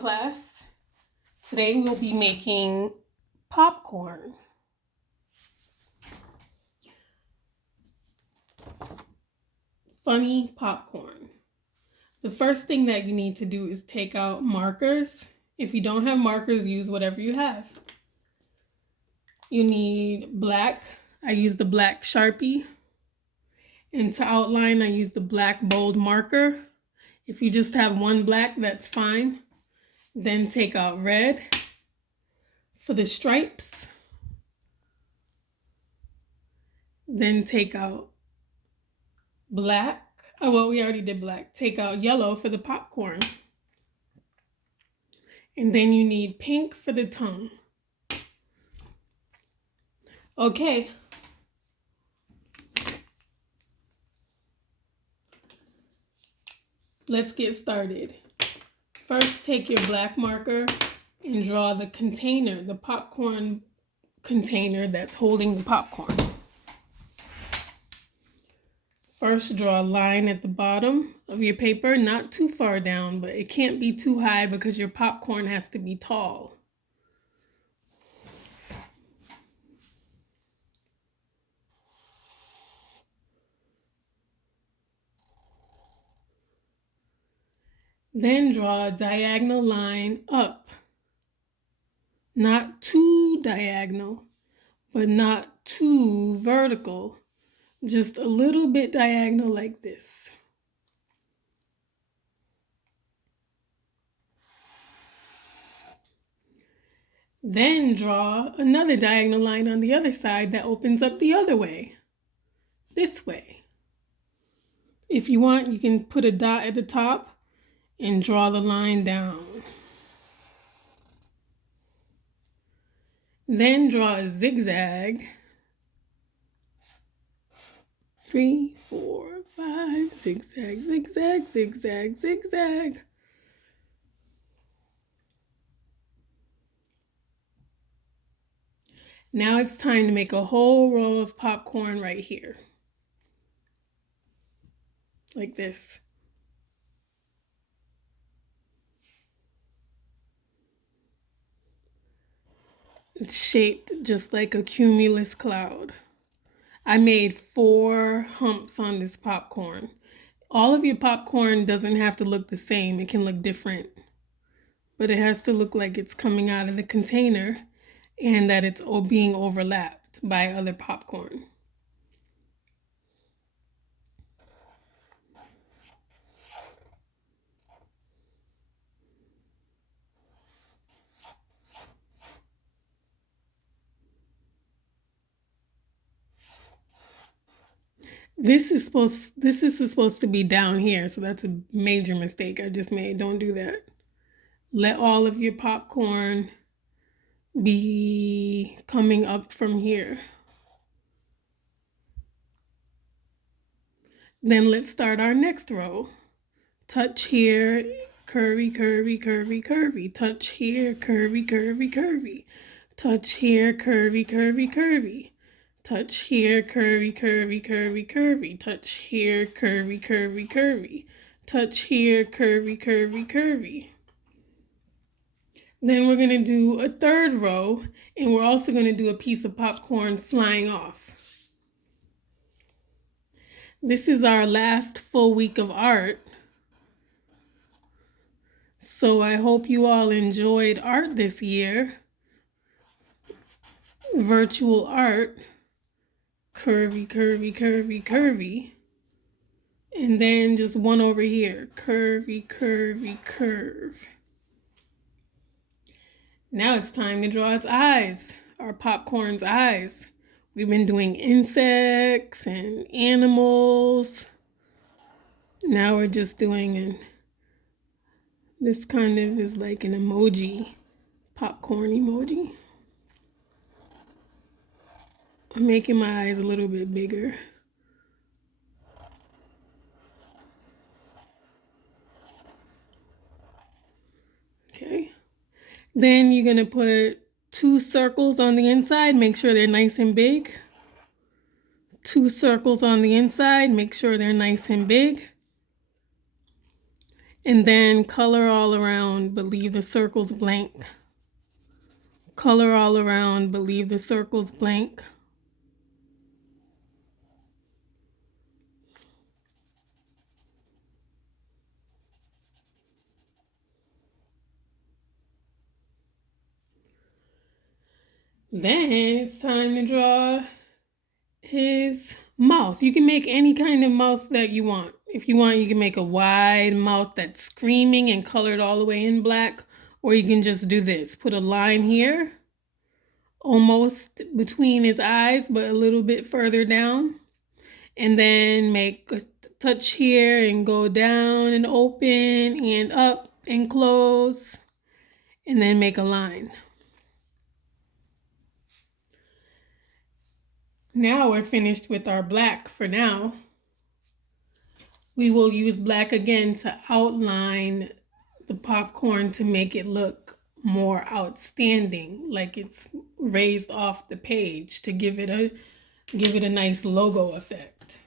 class. Today we'll be making popcorn. Funny popcorn. The first thing that you need to do is take out markers. If you don't have markers, use whatever you have. You need black. I use the black Sharpie. And to outline, I use the black bold marker. If you just have one black, that's fine. Then take out red for the stripes. Then take out black. Oh, well, we already did black. Take out yellow for the popcorn. And then you need pink for the tongue. Okay. Let's get started. First, take your black marker and draw the container, the popcorn container that's holding the popcorn. First, draw a line at the bottom of your paper, not too far down, but it can't be too high because your popcorn has to be tall. Then draw a diagonal line up. Not too diagonal, but not too vertical. Just a little bit diagonal like this. Then draw another diagonal line on the other side that opens up the other way. This way. If you want, you can put a dot at the top and draw the line down. Then draw a zigzag. 3, 4, 5, zigzag, zigzag, zigzag, zigzag. Now it's time to make a whole row of popcorn right here. Like this. It's shaped just like a cumulus cloud. I made 4 humps on this popcorn. All of your popcorn doesn't have to look the same. It can look different. But it has to look like it's coming out of the container and that it's being overlapped by other popcorn. This is supposed to be down here, so that's a major mistake I just made. Don't do that. Let all of your popcorn be coming up from here. Then let's start our next row. Touch here, curvy, curvy, curvy, curvy. Touch here, curvy, curvy, curvy. Touch here, curvy, curvy, curvy. Touch here, curvy, curvy, curvy, curvy. Touch here, curvy, curvy, curvy. Touch here, curvy, curvy, curvy. Then we're going to do a third row, and we're also going to do a piece of popcorn flying off. This is our last full week of art. So I hope you all enjoyed art this year. Virtual art. Curvy, curvy, curvy, curvy. And then just one over here. Curvy, curvy, curve. Now it's time to draw its eyes. Our popcorn's eyes. We've been doing insects and animals. Now we're just doing this kind of is like an emoji. Popcorn emoji. I'm making my eyes a little bit bigger. Okay. Then you're going to put 2 circles on the inside. Make sure they're nice and big. 2 circles on the inside. Make sure they're nice and big. And then color all around, but leave the circles blank. Color all around, but leave the circles blank. Then it's time to draw his mouth. You can make any kind of mouth that you want. If you want, you can make a wide mouth that's screaming and colored all the way in black, or you can just do this. Put a line here, almost between his eyes, but a little bit further down. And then make a touch here and go down and open and up and close. And then make a line. Now we're finished with our black for now. We will use black again to outline the popcorn to make it look more outstanding, like it's raised off the page, to give it a nice logo effect.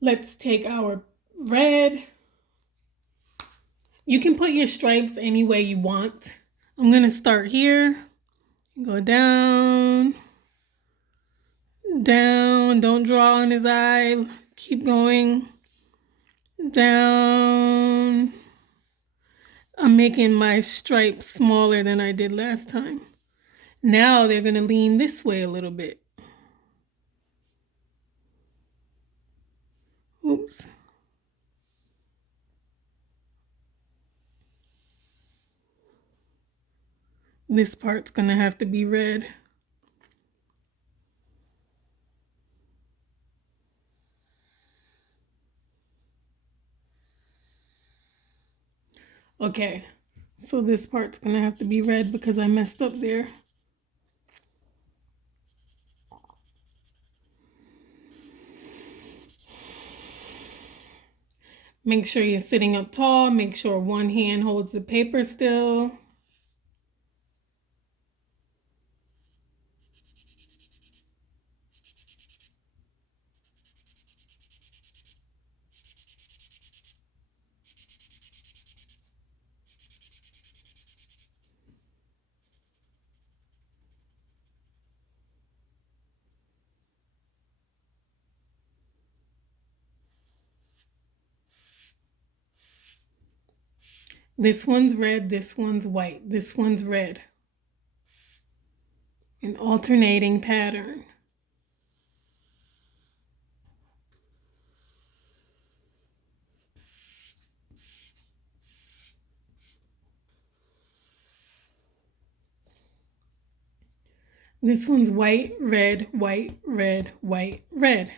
Let's take our red. You can put your stripes any way you want. I'm gonna start here, go down, down, don't draw on his eye, keep going, down. I'm making my stripes smaller than I did last time. Now they're gonna lean this way a little bit. Oops. This part's gonna have to be red. Okay, so this part's gonna have to be red because I messed up there. Make sure you're sitting up tall. Make sure one hand holds the paper still. This one's red, this one's white, this one's red. An alternating pattern. This one's white, red, white, red, white, red.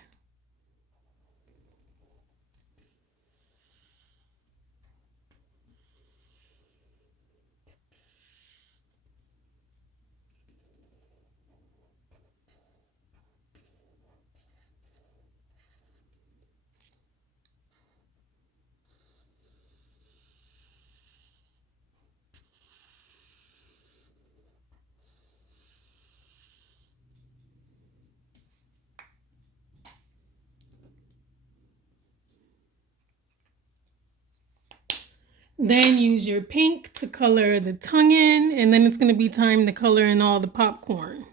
Then use your pink to color the tongue in, and then it's going to be time to color in all the popcorn.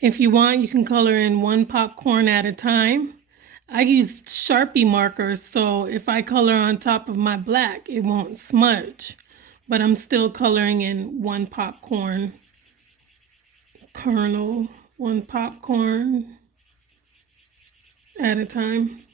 If you want, you can color in one popcorn at a time. I use Sharpie markers, so if I color on top of my black, it won't smudge. But I'm still coloring in one popcorn kernel, one popcorn at a time.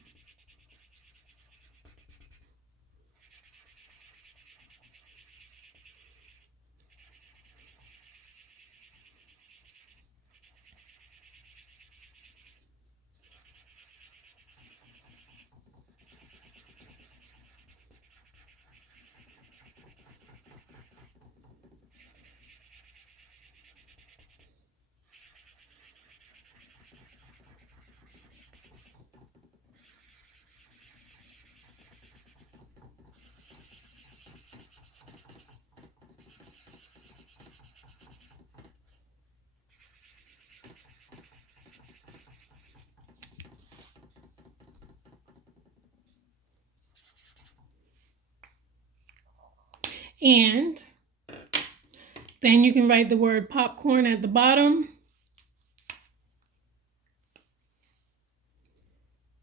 And then you can write the word popcorn at the bottom.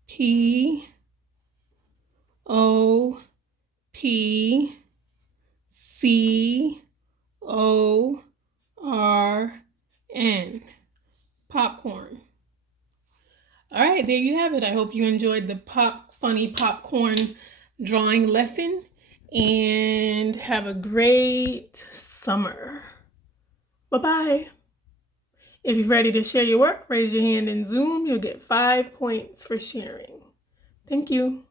POPCORN. Popcorn. All right, there you have it. I hope you enjoyed the funny popcorn drawing lesson, and have a great summer. Bye-bye. If you're ready to share your work, raise your hand in Zoom. You'll get 5 points for sharing. Thank you.